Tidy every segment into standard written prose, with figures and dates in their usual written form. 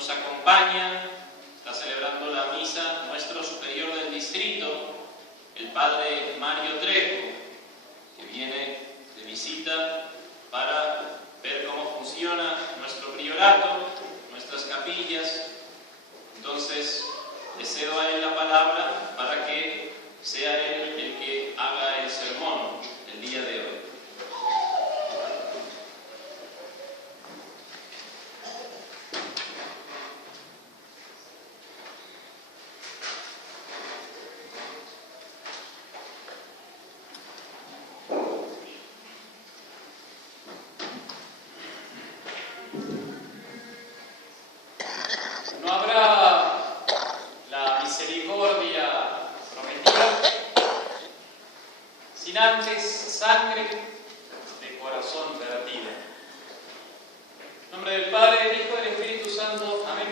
nos acompaña, está celebrando la misa nuestro superior del distrito, el padre Mario Trejo, que viene de visita para ver cómo funciona nuestro priorato, nuestras capillas. Entonces, le cedo a él la palabra para que sea él el que haga el sermón el día de hoy. No habrá la misericordia prometida sin antes sangre de corazón vertida. En nombre del Padre, del Hijo y del Espíritu Santo. Amén.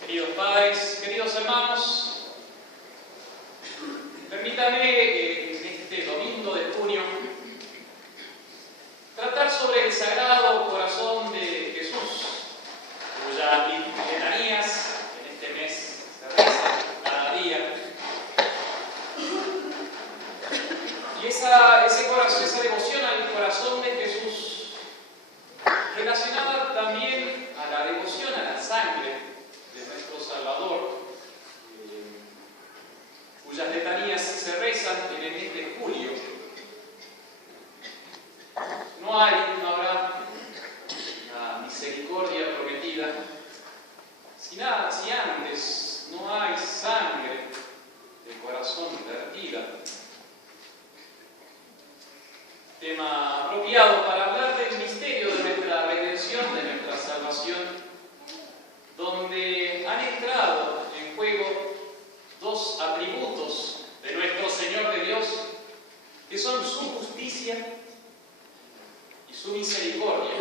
Queridos padres, queridos hermanos, permítanme en este domingo de junio tratar sobre el Sagrado Corazón de Jesús, cuyas letanías en este mes se rezan cada día. Y esa devoción al corazón de Jesús, relacionada también a la devoción a la sangre de nuestro Salvador, cuyas letanías se rezan en el mes de julio. No habrá la misericordia prometida si antes no hay sangre de corazón vertida. Tema apropiado para hablar del misterio de nuestra redención, de nuestra salvación, donde han entrado en juego dos atributos de nuestro Señor de Dios, que son su justicia y su misericordia.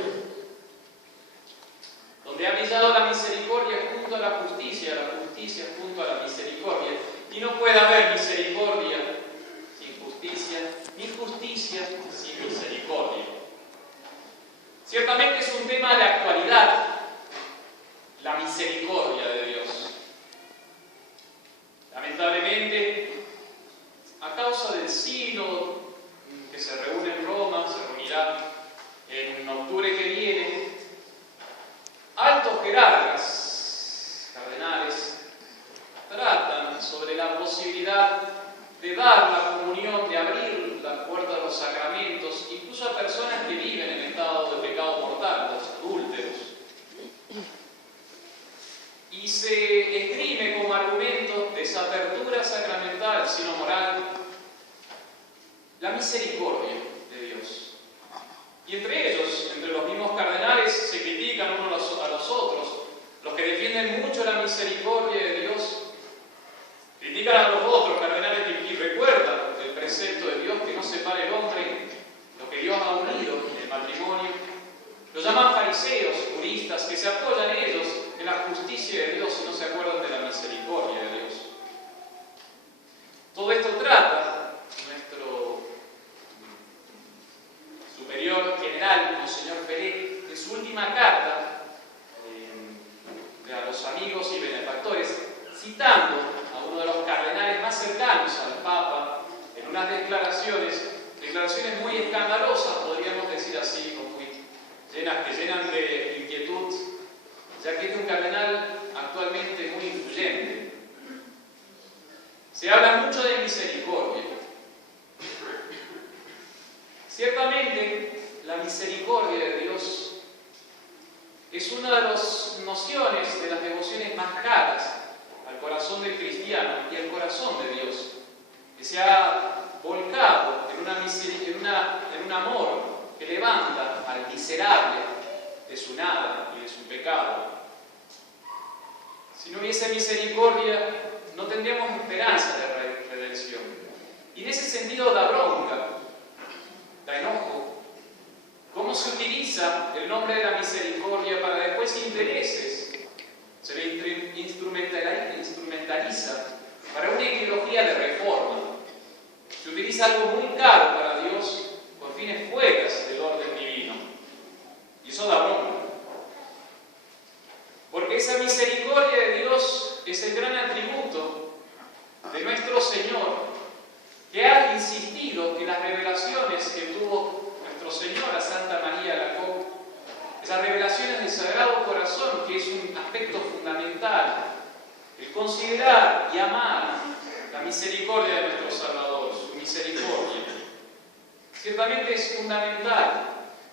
Donde ha brillado la misericordia junto a la justicia junto a la misericordia. Y no puede haber misericordia sin justicia, ni justicia sin misericordia. Ciertamente es un tema de actualidad, la misericordia de Dios. Lamentablemente, a causa del sínodo que se reúne en Roma, se reunirá en octubre que viene, altos jerarcas, cardenales, tratan sobre la posibilidad de dar la comunión, de abrir la puerta de los sacramentos, incluso a personas que viven en estado de pecado mortal, los adúlteros. Y se esgrime como argumento de esa apertura sacramental, sino moral, la misericordia de Dios. Y entre ellos, entre los mismos cardenales, se critican unos a los otros. Los que defienden mucho la misericordia de Dios critican a los otros cardenales que recuerdan el precepto de Dios, que no separe el hombre, lo que Dios ha unido en el matrimonio. Los llaman fariseos, juristas, que se apoyan ellos en la justicia de Dios y no se acuerdan de la misericordia de Dios. Todo esto trata nuestro superior general, Monseñor Ferrer, en su última carta a los amigos y benefactores, citando a uno de los cardenales más cercanos al Papa en unas declaraciones muy escandalosas, podríamos decir así, que llenan de inquietud, ya que es un cardenal actualmente muy influyente. Se habla mucho de misericordia. Ciertamente, la misericordia de Dios es una de las nociones de las devociones más caras al corazón del cristiano y al corazón de Dios, que se ha volcado en un amor que levanta al miserable de su nada y de su pecado. Si no hubiese misericordia, no tendríamos esperanza de redención. Y en ese sentido da bronca, da enojo. ¿Cómo se utiliza el nombre de la misericordia para después intereses? Se le instrumentaliza para una ideología de reforma. Se utiliza algo muy caro para Dios con fines fuera del orden divino. Y eso da bronca. porque esa misericordia de Dios es el gran atributo de nuestro Señor, que ha insistido en las revelaciones que tuvo nuestro Señor a Santa María Alacoque, esas revelaciones del Sagrado Corazón, que es un aspecto fundamental, el considerar y amar la misericordia de nuestro Salvador, su misericordia. Ciertamente es fundamental,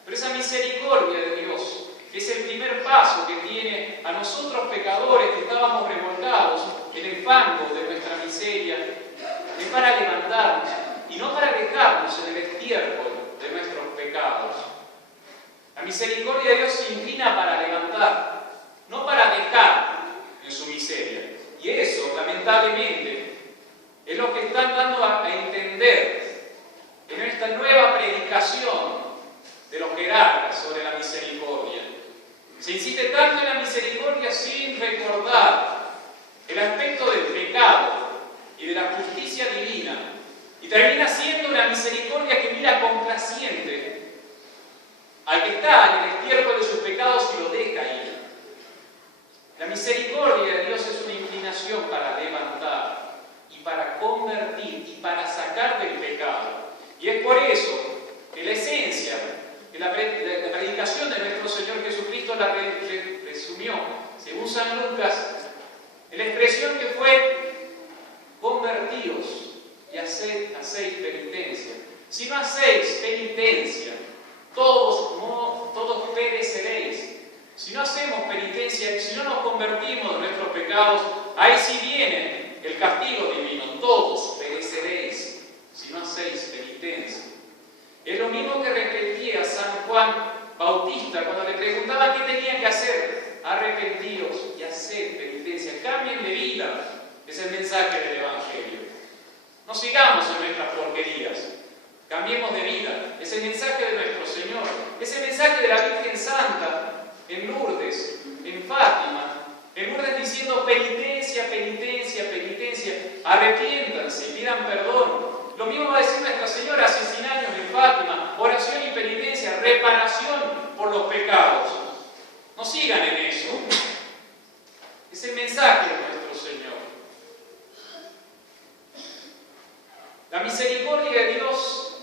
pero esa misericordia de Dios es el primer paso que tiene a nosotros pecadores que estábamos revolcados en el fango de nuestra miseria, es para levantarnos y no para dejarnos en el estiércol de nuestros pecados. La misericordia de Dios se inclina para levantar, no para dejar en su miseria. Y eso, lamentablemente, es lo que están dando a entender en esta nueva predicación de los jerarcas sobre la misericordia. Se insiste tanto en la misericordia sin recordar el aspecto del pecado y de la justicia divina, y termina siendo una misericordia que mira complaciente al que está en el estiércol de sus pecados y lo deja ir. La misericordia de Dios es una inclinación para levantar y para convertir y para sacar del pecado. Y es por eso que la esencia de la predicación de nuestro Señor Jesucristo la resumió, según San Lucas, en la expresión que fue: convertíos y hacéis penitencia. Si no hacéis penitencia, todos pereceréis. Si no hacemos penitencia, si no nos convertimos de nuestros pecados, ahí sí viene el castigo divino. Todos pereceréis si no hacéis penitencia. Es lo mismo que repetía San Juan Bautista cuando le preguntaban qué tenían que hacer. Arrepentiros y haced penitencia. Cambien de vida. Es el mensaje del Evangelio. No sigamos en nuestras porquerías. Cambiemos de vida. Es el mensaje de nuestro Señor. Es el mensaje de la Virgen Santa en Lourdes, en Fátima. En Lourdes diciendo penitencia, penitencia, penitencia. Arrepiéntanse y pidan perdón. Lo mismo va a decir Nuestra Señora hace 100 años en Fátima. Oración y penitencia, reparación por los pecados. No sigan en eso. Es el mensaje de nuestro Señor. La misericordia de Dios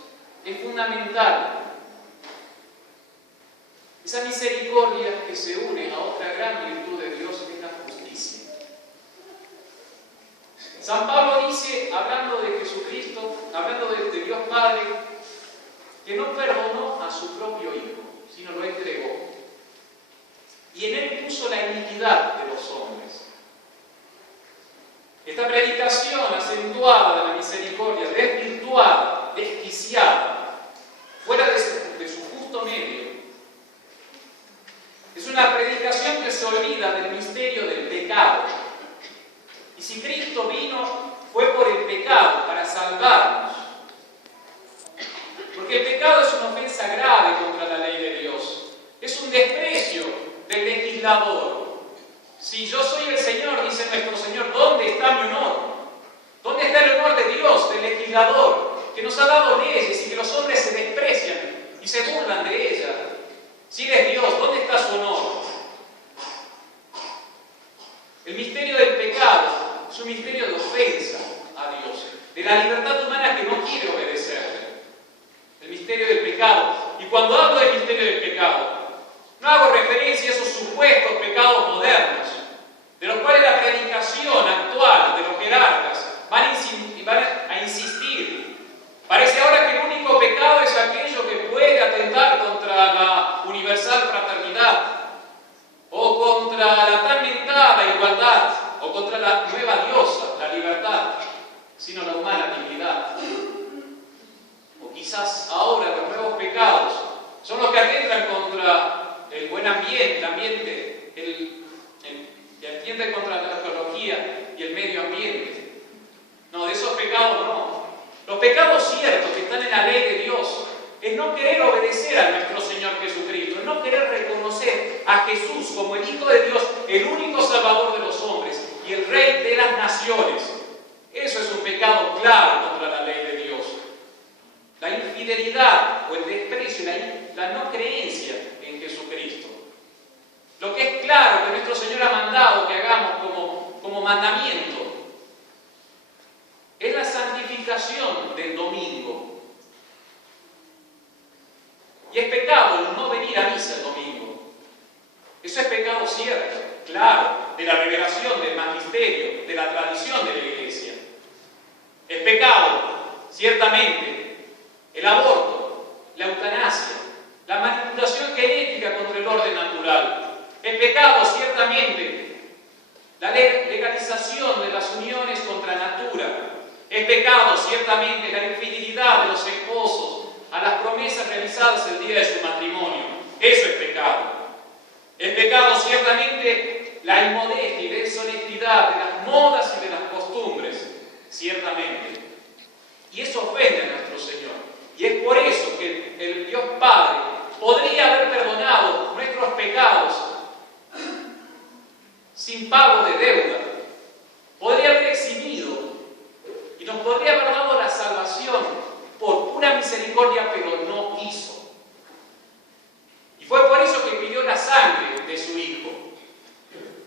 es fundamental. Esa misericordia que se une a otra gran virtud de Dios es la justicia. San Pablo dice, hablando de Jesucristo, hablando de Dios Padre, que no perdonó a su propio Hijo, sino lo entregó. Y en él puso la iniquidad de los hombres. Esta predicación acentuada de la misericordia, desvirtuada, desquiciada, fuera de su justo medio, es una predicación que se olvida del misterio del pecado. Y si Cristo vino, fue por el pecado, para salvarnos. Porque el pecado es una ofensa grave contra la ley de Dios. Es un desprecio del legislador. Si yo soy el Señor, dice nuestro Señor, ¿dónde está mi honor? ¿Dónde está el honor de Dios, del legislador, que nos ha dado leyes y que los hombres se desprecian y se burlan de ellas? Si eres Dios, ¿dónde está su honor? El misterio del pecado es un misterio de ofensa a Dios, de la libertad humana que no quiere obedecerle. El misterio del pecado. Y cuando hablo del misterio del pecado, no hago referencia a esos supuestos pecados modernos, de los cuales la predicación actual de los jerarcas van a insistir. Parece ahora que el único pecado es aquello que puede atentar contra la universal fraternidad, o contra la tan mentada igualdad, o contra la nueva diosa, la libertad, sino la humana dignidad. O quizás ahora los nuevos pecados son los que atentan contra el buen ambiente, el ambiente contra la ecología y el medio ambiente. No, de esos pecados no. Los pecados ciertos que están en la ley de Dios es no querer obedecer a nuestro Señor Jesucristo, es no querer reconocer a Jesús como el Hijo de Dios, el único Salvador de los hombres y el Rey de las naciones. Eso es un pecado claro contra la ley de Dios. La infidelidad o el desprecio, la no creencia en Jesucristo. Lo que es claro que nuestro Señor ha mandado mandado que hagamos como mandamiento, es la santificación del domingo. Y es pecado el no venir a misa el domingo. Eso es pecado cierto, claro, de la revelación, del magisterio, de la tradición de la Iglesia. Es pecado, ciertamente, el aborto, la eutanasia, la manipulación genética contra el orden natural. Es pecado, ciertamente, la legalización de las uniones contra natura. Es pecado, ciertamente, la infidelidad de los esposos a las promesas realizadas el día de su matrimonio. Eso es pecado. Es pecado, ciertamente, la inmodestia y deshonestidad de las modas y de las costumbres, ciertamente. Y eso ofende a nuestro Señor. Y es por eso que el Dios Padre podría haber perdonado nuestros pecados sin pago de deuda. Podría haber eximido y nos podría haber dado la salvación por pura misericordia, pero no quiso. Y fue por eso que pidió la sangre de su Hijo.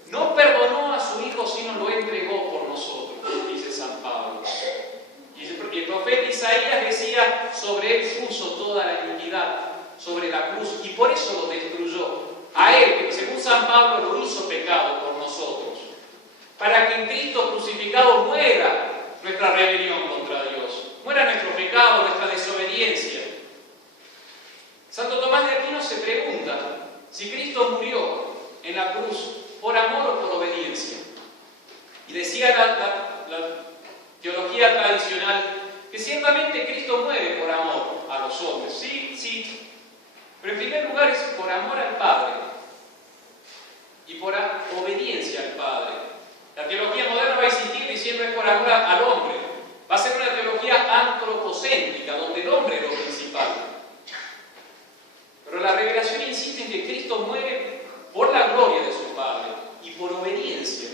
No perdonó a su Hijo, sino lo entregó por nosotros, dice San Pablo. Y el profeta Isaías decía, sobre él puso toda la iniquidad, sobre la cruz, y por eso lo destruyó. A él, que según San Pablo lo hizo pecado por nosotros, para que en Cristo crucificado muera nuestra rebelión contra Dios, muera nuestro pecado, nuestra desobediencia. Santo Tomás de Aquino se pregunta si Cristo murió en la cruz por amor o por obediencia. Y decía la teología tradicional que ciertamente Cristo muere por amor a los hombres, sí, pero en primer lugar es por amor al Padre y por obediencia al Padre. La teología moderna va a insistir diciendo es por amor al hombre. Va a ser una teología antropocéntrica, donde el hombre es lo principal. Pero la revelación insiste en que Cristo muere por la gloria de su Padre y por obediencia.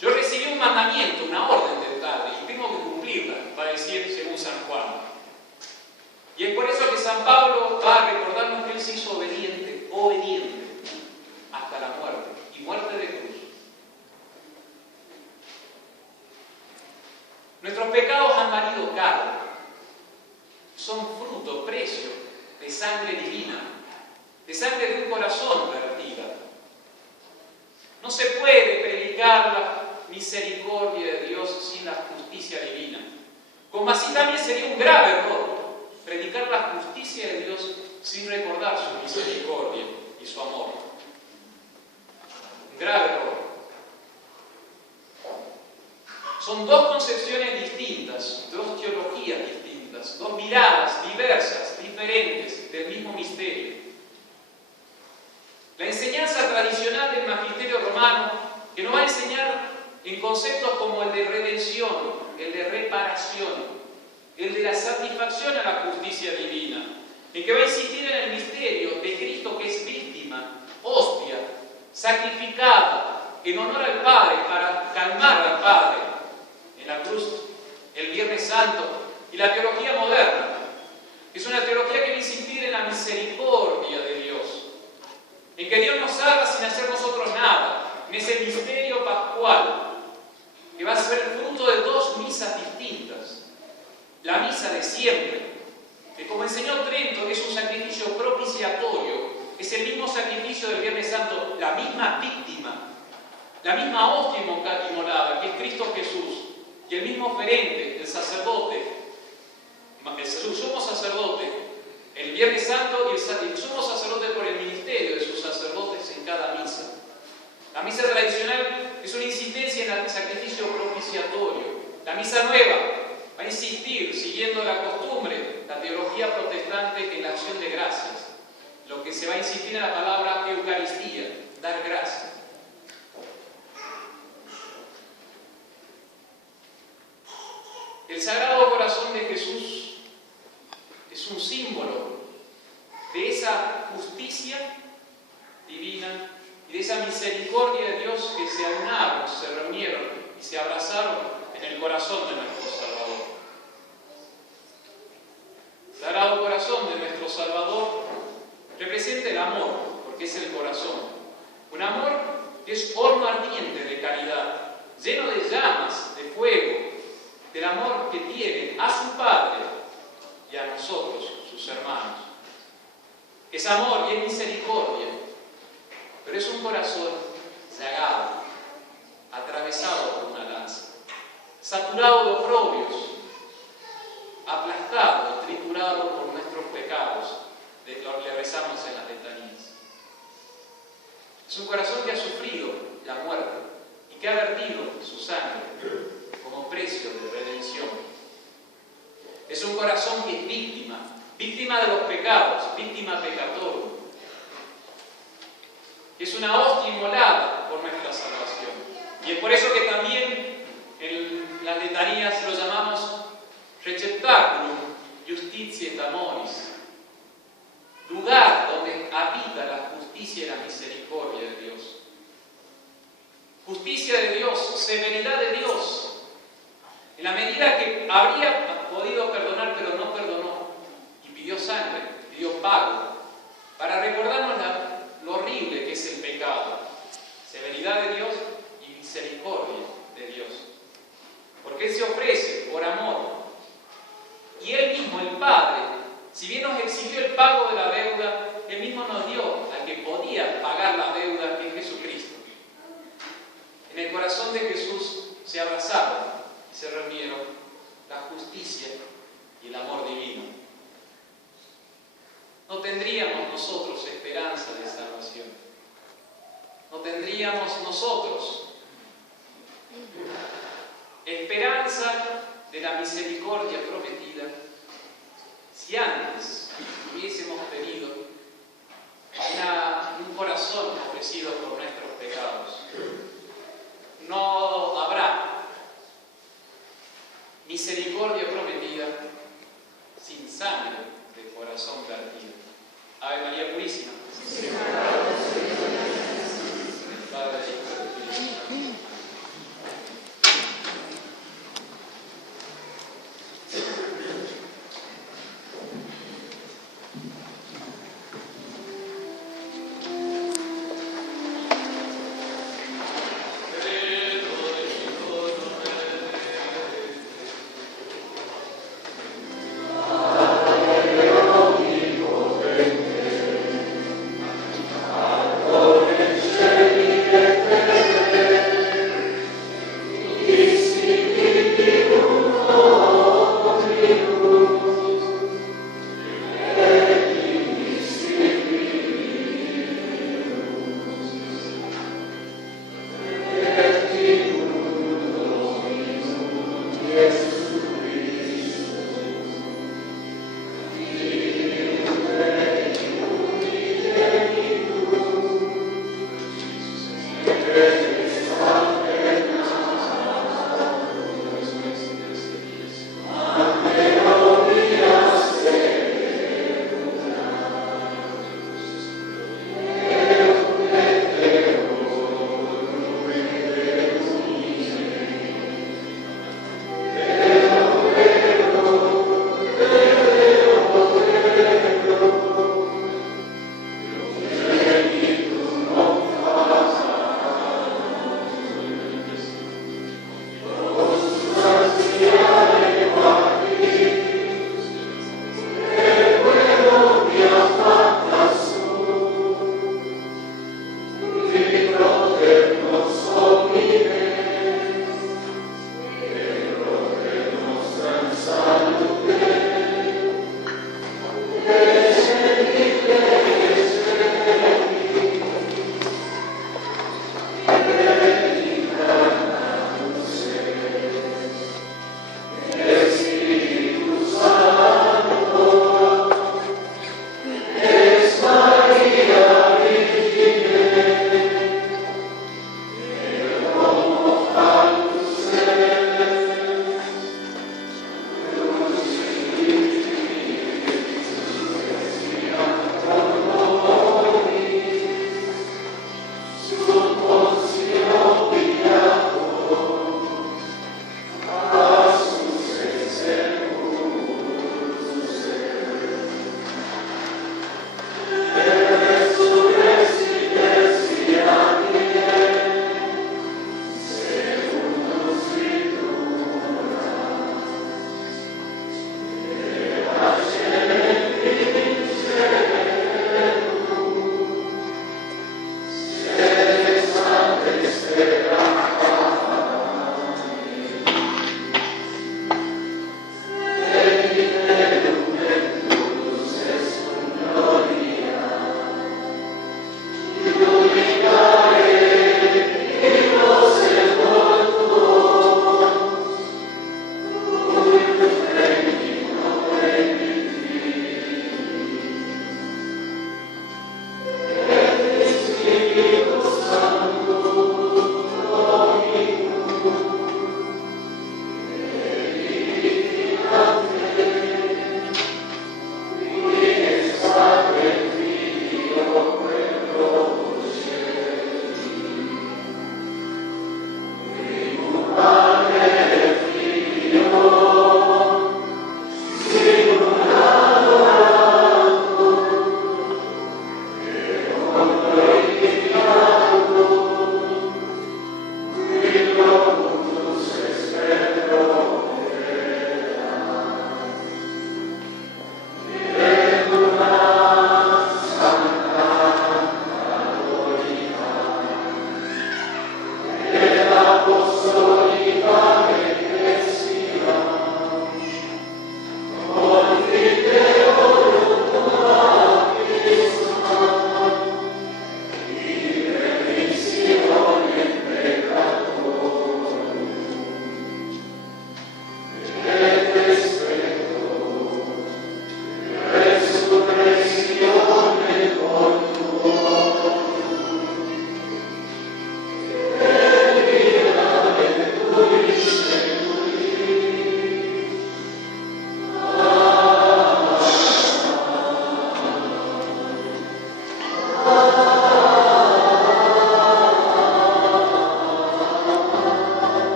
Yo recibí un mandamiento, una orden del Padre, y tengo que cumplirla, va a decir según San Juan. Y es por eso que San Pablo va a recordarnos que él se hizo obediente, hasta la muerte, y muerte de cruz. Nuestros pecados han valido caro, son fruto, precio de sangre divina, de sangre de un corazón vertida. No se puede predicar la misericordia de Dios sin la justicia divina. Como así también sería un grave error predicar la justicia de Dios sin recordar su misericordia y su amor. Un grave error. Son dos concepciones distintas, dos teologías distintas, dos miradas diversas, diferentes del mismo misterio. La enseñanza tradicional del magisterio romano, que nos va a enseñar en conceptos como el de redención, el de reparación, el de la satisfacción a la justicia divina, en que va a insistir en el misterio de Cristo que es víctima, hostia, sacrificada en honor al Padre para calmar al Padre en la cruz el Viernes Santo, y la teología moderna, que es una teología que va a insistir en la misericordia de Dios, en que Dios nos salva sin hacer nosotros nada, en ese misterio pascual, que va a ser fruto de dos misas distintas. La misa de siempre, que como enseñó Trento, es un sacrificio propiciatorio, es el mismo sacrificio del Viernes Santo, la misma víctima, la misma hostia inmolada, que es Cristo Jesús, y el mismo oferente, el sacerdote, el sumo sacerdote, el Viernes Santo y el sumo sacerdote por el ministerio de sus sacerdotes en cada misa. La misa tradicional es una insistencia en el sacrificio propiciatorio. La misa nueva va a insistir, siguiendo la costumbre, la teología protestante, en la acción de gracias. Lo que se va a insistir en la palabra Eucaristía, dar gracias. El Sagrado Corazón de Jesús es un símbolo de esa justicia divina y de esa misericordia de Dios que se aunaron, se reunieron y se abrazaron en el corazón de nuestro Salvador. El Sagrado Corazón de nuestro Salvador representa el amor, porque es el corazón. Un amor que es horno ardiente de caridad, lleno de llamas, de fuego, del amor que tiene a su Padre y a nosotros, sus hermanos. Es amor y es misericordia, pero es un corazón llagado, atravesado por una lanza, saturado de oprobios, aplastado y triturado por nuestros pecados, de lo que le rezamos en las letanías. Es un corazón que ha sufrido la muerte y que ha vertido su sangre como precio de redención. Es un corazón que es víctima de los pecados, víctima pecatoria. Es una hostia inmolada por nuestra salvación. Y es por eso que también en las letanías lo llamamos receptaculum justitiae et amoris, lugar donde habita la justicia y la misericordia de Dios. Justicia de Dios, severidad de Dios. En la medida que habría podido perdonar, pero no perdonó, y pidió sangre, pidió pago, para recordarnos lo horrible que es el pecado. Severidad de Dios y misericordia de Dios. Porque Él se ofrece por amor. Y Él mismo, el Padre, si bien nos exigió el pago de la deuda, Él mismo nos dio al que podía pagar la deuda, que es Jesucristo. En el corazón de Jesús se abrazaron y se reunieron la justicia y el amor divino. No tendríamos nosotros esperanza de salvación. No tendríamos nosotros esperanza de la misericordia prometida si antes hubiésemos tenido un corazón ofrecido por nuestros pecados. No habrá misericordia prometida sin sangre de corazón vertido. Ave María Purísima.